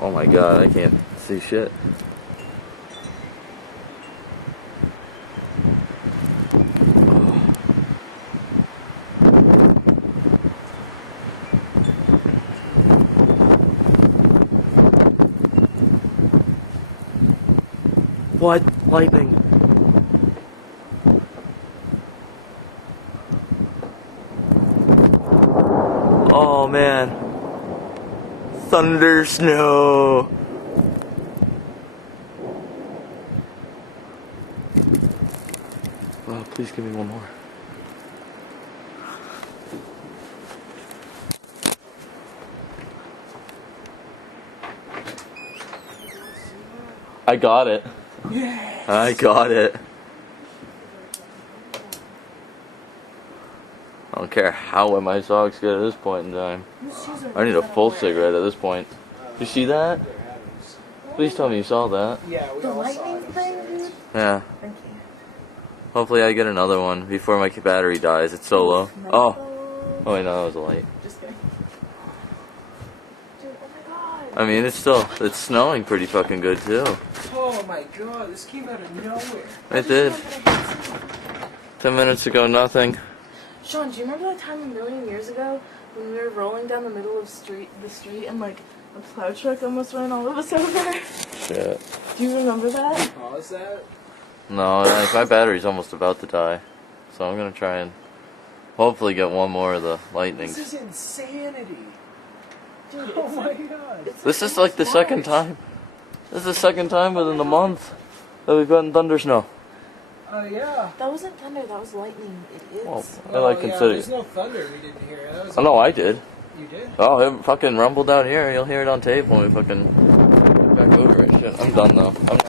Oh my god, I can't see shit. What? Lightning. Oh man. Thunder snow. Oh, please give me one more. I got it. Yes. I got it. I don't care how wet my socks get at this point in time. I need a full cigarette at this point. You see that? Please tell me you saw that. Yeah, we all saw it. Thing? Yeah. Thank you. Hopefully I get another one before my battery dies. It's so low. Oh. Oh wait, no, that was a light. Just kidding. Dude, oh my god. I mean, it's snowing pretty fucking good too. Oh my god, this came out of nowhere. It did. 10 minutes ago, nothing. Sean, do you remember that time a million years ago when we were rolling down the middle of the street and like a plow truck almost ran all of us over? Shit. Do you remember that? Oh, is that? No, my battery's almost about to die. So I'm gonna try and hopefully get one more of the lightnings. This is insanity. Dude, Oh my god. This is like the second time. This is the second time within the month that we've gotten thunder snow. Oh yeah. That wasn't thunder, that was lightning. It is. Well, Oh, I like yeah, consider. there's no thunder we didn't hear. That was Oh no, I did. You did? Oh, it fucking rumbled out here. You'll hear it on tape when we fucking back over it. Shit, I'm done though.